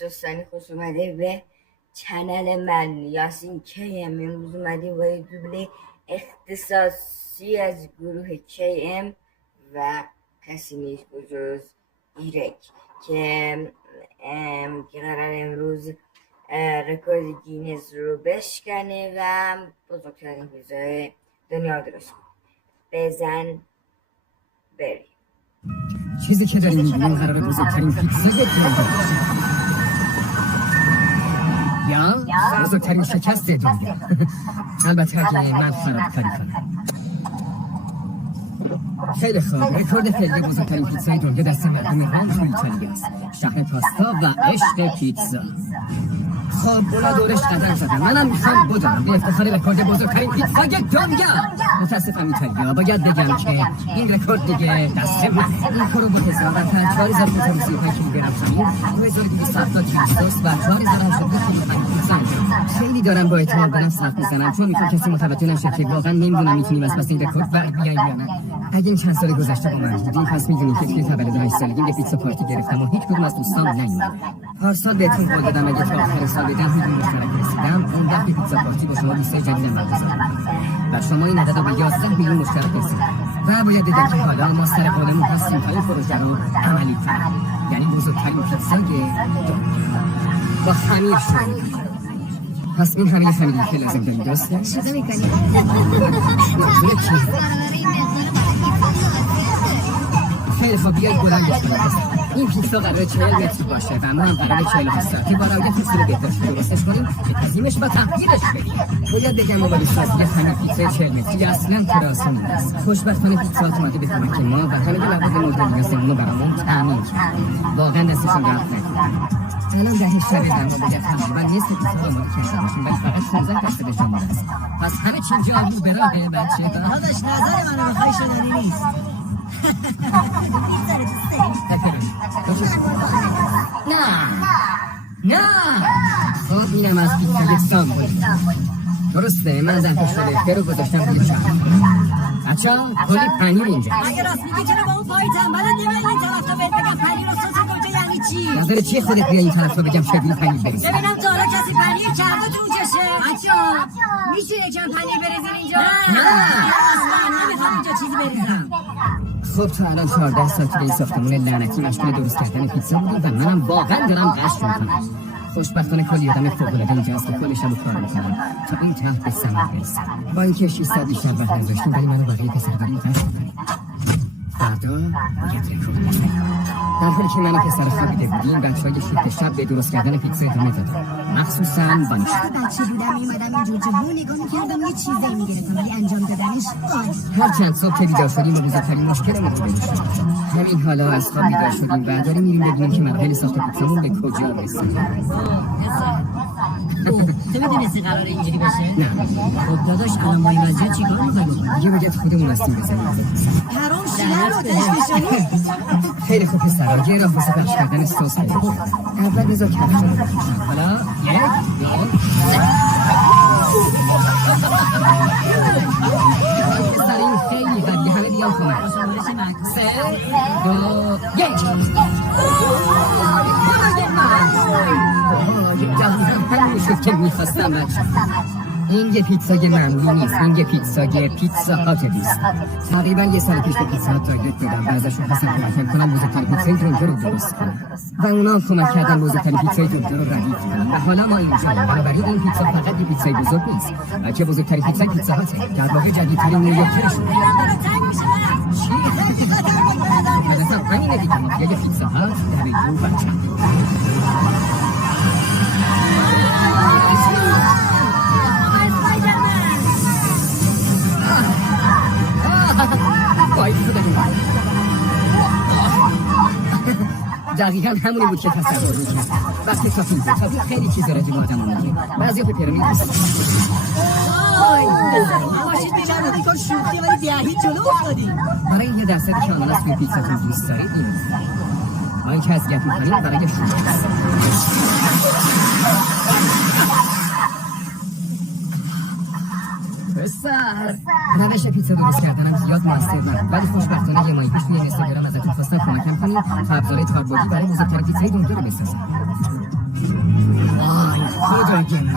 دوستانی خوش اومده به چنل من. یاسین KM امروز اومدیم با یه دوبله اختصاصی از گروه KM و کسی نیست بجز ایرک که قرار امروز رکورد گینز رو بشکنه و بزرگترین پیتزای دنیا درست کنه. بزن بریم. چیزی که داریم می‌بینیم قراره بزرگترین پیتزای دنیا یا بزرگترین شکست دنیا. البته اگه من خرابکاری کنم. خیلی خوب، رکورد فعلی بزرگترین پیتزای دنیا دست مردم روم تو ایتالیا است. شهر پاستا و عشق پیتزا. خب اونا دورش قدم زدن، منم میخوام بدم به افتخار رکورد بزرگترین پیتزای دنیا. متاسفم ایتالیا، باید بگم که این رکورد دیگه دست من. این کارو با حسابت 4235 کیلوگرم شامین، 2270 کیلو سس و 4082 کیلو پیتزا. خیلی دارم با اعتماد به نفس حرف میزنم چون میخوام کسی متوجه نشه که واقعا نمیدونم میتونیم از پس این رکورد بر بیاییم یا نه. اگه این چند سال گذشته با من بودین پس میدونید که توی تولد 8 سالگی یه پیتزا پارتی گرفتم و هیچ کدوم از دوستام نیومدن. پارسال بهتون قول دادم اگه تا آخر سال به 10 میلیون مشترک رسیدم اون وقت پیتزا پارتی با شما دوستای جدیدم برگزار می‌کنم و شما این عدد رو با 11 میلیون مشترک رسیدید و باید بگم که حالا ما سر قولمون هستیم تا این پروژه رو عملی کنیم، یعنی بزرگترین پیتزای دنیا با خمیر شروع. پس این همه خمیری که لازم داریم درسته؟ شده میکنی؟ خیلی خوب بیایید بلندش کنیم. این پیتزا قراره 40 متر باشه و ما هم قراره 40 ساعتی با رایت فصول بهداشت درستش کنیم که تزیینش و تحقیقش بدیم. باید بگم موبایل سازی همین پیتزای 40 متری اصلا کار آسونی نیست. خوشبختانه پیتزا اومده به کمک ما و همه مواد مورد نیازمون رو برامون تامین کرد. واقعا دستشون درد نکنه. الان 10 شب در ما بگم تقریبا نصف پیتزا رو آماده کرده باشیم ولی فقط 16% آماده است. پس همه چی جارو به راهه بچه‌ها. داداش نظر منو بخوای شدنی نیست. پیتزا رو دوست نه خب اینم از پیتزای سامبول درسته. من زن پیشنهاد رو گذاشتم روی چرخ. بچه‌ها کلی پنیر اینجا. اگه راست میگی چرا با اون پای تنبلت نمیای این طرف تا بهت بگم پنیر و سس کجا یعنی چی؟ نظر چیه خودت بیا این طرف تا بگم چجوری پنیر بریزی؟ ببینم تا حالا کسی پنیر کرده تو اون چشه؟ بچه‌ها میشه یکم پنیر بریزین اینجا؟ نه اصلا نمیخوام اینجا چیزی بریزم. خب تا الان 14 سال که این ساختمون لعنتی مشغول درست کردن پیتزا بودیم و منم واقعا دارم قش میکنم. خوشبختانه کلی آدم فوق‌العاده اینجا هست که کل شب کار میکنن تا این تحت به ثمر برسه. با اینکه 6 ساعت بیشتر وقت نذاشتیم ولی منو بقیه پسرها قش میکنیم. فردا باید رکورد بزنیم. در حالی که من و پسر خوابیده بودیم بچه‌های شیفت شب به درست کردن پیتزا ادامه دادن، مخصوصا بانچ. بچه بودم میومدم اینجور جلو نگاه میکردم یه چیزی میگرفتم ولی انجام دادنش هر چند صبح که بیدار شدیم و بزرگترین مشکلمون رو میشد. همین حالا از خواب بیدار شدیم و داریم میریم ببینیم که مراحل ساخت پیتزامون به کجا رسید. تو میدونستی قراره اینجوری بشه؟ نه. خب داداش الان با این وضعیت چیکار می‌کنی؟ دیگه باید خودمون هستیم بزنیم. حرام شیرین آتش بشنی؟ خیلی خوب پسرها یه راه واسه پخش کردن سس پیدا کردم. اول بذار کفش رو بپوشم. حالا 1 2 پسر این خیلی قدیه همه بیان خونه. 3 2 1 همین شد که میخواستم بچه. این یه پیتزای معمولی نیست، این یه پیتزا هات بیست. تقریبا یه سال پیش به پیتزا هات تارگت دادم و ازشون خواستم کمک کنم بزرگترین پیتزای دنیا رو درست کنم و اونا هم کمک کردن بزرگترین پیتزای دنیا رو ردیف کنن و حالا ما اینجا. بنابراین این پیتزا فقط یه پیتزای بزرگ نیست بلکه بزرگترین پیتزای پیتزا هاته. در واقع جدیدترین نیویورکرشون. چی؟ مثلا همینه دیگه. یه پیتزا هات در این بچه. دقیقا همونی بود که تصور می‌کردم. وقتی تاپینگ خیلی چیزا راجع به آدم میگه. بعضیا پپرونی دوست ماشین می‌چرخونی کار شوخی ولی دهی جلو افتادی. برای یه درصدی که آناناس توی پیتزاتون دوست دارید این ما این که اذیت می‌کنید برای شوخی است. پسر روش پیتزا درست کردنم زیاد موثر نبود ولی خوشبختانه یه ماهی پیش توی اینستاگرام ازتون خواستم کمکم کنیم تا ابزارهای کاربردی برای بزرگترین پیتزای دنیا رو بسازم. گیم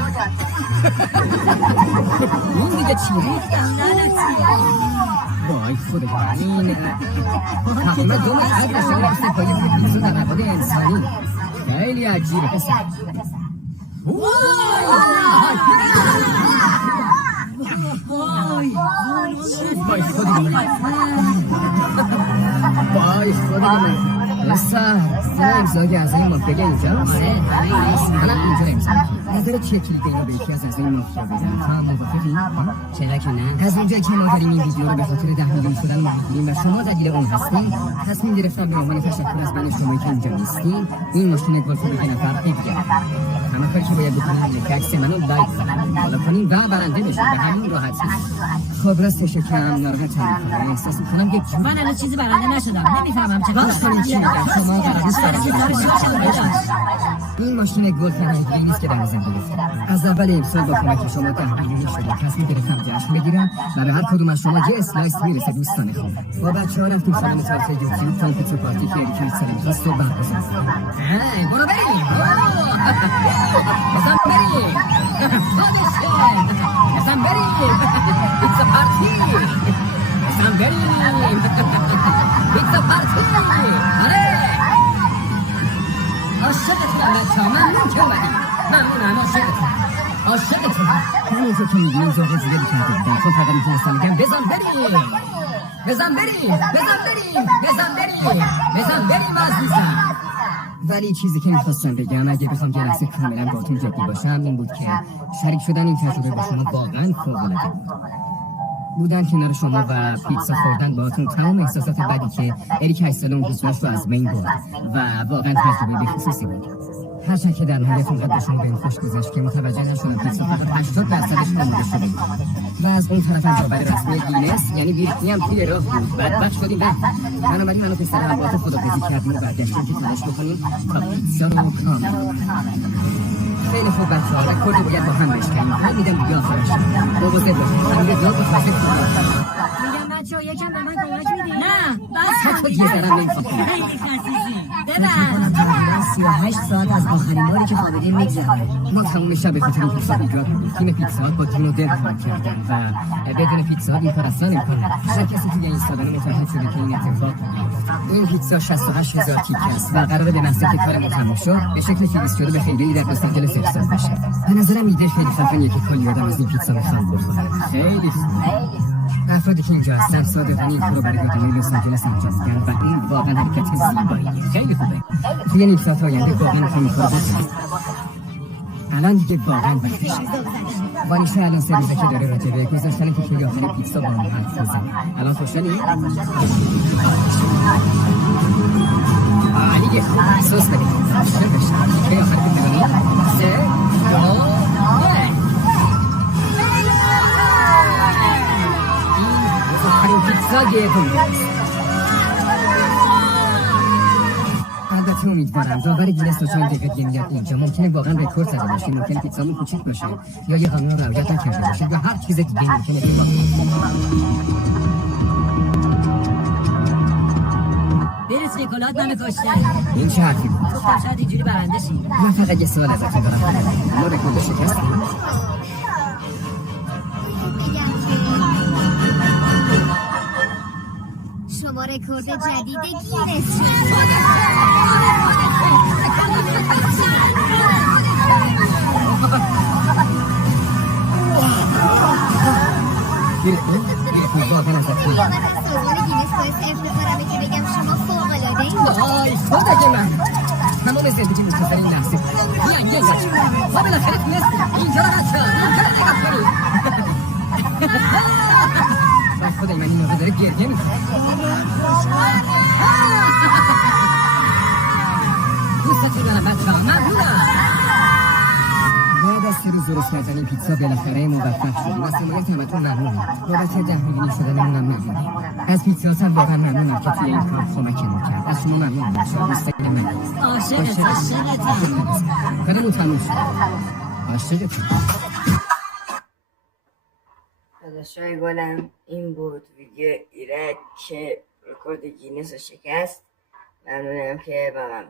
این دیگه چیه؟ وای خدا این تقریبا دو ماه قبل شده مثل پایه پیتزا در نباد انسانی خیلی عجیبه پسر وای خدا من وای خدا من پسر امضای اعضای مافیا اینجا منم اینجا امضا نظر چیه کلیپ اینو به یکی از اعضای مافیا بدم تو هم موافقی؟ چرا که نه از اونجایی که ما داریم این ویدیو رو به خاطر 10 میلیون شدن میگیریم و شما دلیل اون هستین تصمیم گرفتم به عنوان تشکر از من شمایی که اینجا نیستین این ماشین گلف رو به نفر بگیرم همه کاری که باید بکنیم اینه که عکس منو لایک کنیم فالو کنیم و برنده بشیم به همین راحتی خب راستش که ناراحتم احساس میکنم که من الان چیزی برنده نشدم نمیفهمم چه باش کنیم چی میگم شما این ماشین گلف نهایی نیست که در نظر گرفتم از اول امسال با کمک شما 10 میلیون شده تصمیم گرفتم جشن بگیرم و به هر کدوم از شما یه اسلایس میرسه دوستان خوب با بچه‌ها رفتیم سالن تاریخ یوتیوب تا پیتزا پارتی که اریک سال می‌خواست رو برگزار کنیم برو بریم بزن بریم بزن بریم پیتزا پارتی بزن بریم پیتزا پارتی آره عاشقتونم بچه‌ها ممنون که اومدیم ممنونم عاشقتون همونطور که می‌بینیم ذوق زیادی کرده بودم چون فقط میتونستم بگم بزن بریم بزن بریم بزن بریم بزن بریم بزن بریم عزیزم ولی چیزی که میخواستم بگم اگه بخوام یه لحظه کاملا باهاتون جدی باشم این بود که شریک شدن این تجربه با شما واقعا فوق‌العاده بود بودن کنار شما و پیتزا خوردن باهاتون تمام احساسات بدی که اریک 8 ساله اون روزناش رو از بین برد و واقعا تجربه بخصوصی بود هرچند که در نهایت اونقدر به شما بهم خوش گذشت که متوجه نشدم پیتزا فقط 80%ش مرده شده و از اون طرف هم جابر رسمی گینس یعنی ویرکنی هم توی راه بود بدبخت شدیم بنابراین من و پسر هم باهاتون خداحافظی کردیم و برگشتیم که تلاش بکنیم تا پیتزا رو کامل خیلی خوب بچه‌ها و کلی باید با هم بشکنیم حال میدم دیگه آخرش مواظب باشید امیر داد و خواهد میگم بچه‌ها یکم به من کمک میدی؟ نه بس حتی یه ذرم نمیخواد خیلی خسیسی ببر 38 ساعت از آخرین باری که خوابیدیم میگذره ما تمام شب به خاطر این پیتزا بیدار بودیم تیم پیتزا با دین و دل کار کردن و بدون پیتزا این کار اصلا نمی‌کنه هر کسی توی این سالن متوجه شده که این اتفاق این پیتزا 68000 تیکه است و قراره به محضی که کارمون تموم شد به شکل فریز شده به خیریه‌ای در لس آنجلس ارسال بشه به نظرم ایده خیلی خفنیه که کلی آدم از این پیتزا میخوان بخورن خیلی افرادی که اینجا هستن صادقانه این کار رو برای مردم لس آنجلس انجام میدن و این واقعا حرکت زیباییه خیلی خوبه توی این ساعت آینده واقعا میخوام این کار رو الان دیگه واقعا وقتشه وانیشا الان 3 روزه که داره راجع به گذاشتن تیکه آخر پیتزا با ما حرف بزنه الان خوشحالی؟ عالیه سس بدید خوشحال بشه تیکه آخر پیتزا 3 2 این پیتزا گیرتون البته امیدوارم داور گینس تا چند دقیقه دیگه میاد اینجا ممکنه واقعا رکورد زده باشیم ممکنه پیتزامون کوچیک باشه یا یه قانون رو رعایت نکرده باشه یا هر چیز دیگه ممکنه اتفاق بریز ریکولات منو کشته این چه حرفی بود؟ گفتم شاید اینجوری برنده شی من فقط یه سوال ازتون دارم ما رکورد شکستیم شما رکورد جدید گینس واقعا ازتون سازمان گینس باعث افتخارمه که بگم شما فوق‌العاده‌اید وای خدا من تمام زندگی منتظر این لحظه بیاین یه جا ما بالاخره تونستیم اینجا رو بچه‌ها اینجا رو نگاه کنید وای خدای من این موقع داره گریه میکنه دوستتون دارم بچه‌ها ممنونم بعد از 3 روز درست کردن این پیتزا بالاخره موفق شدیم از حمایت همتون ممنونم بابت 10 میلیونی شدنمون هم ممنونم از پیتزاس هم واقعا ممنونم که توی این کار کمکمون کرد از شما ممنونم بچه‌ها دوستای من عاشقتم کارمون تموم شد عاشقتون داداشای گلم این بود ویدیو ایرک که رکورد گینس رو شکست ممنونم که با من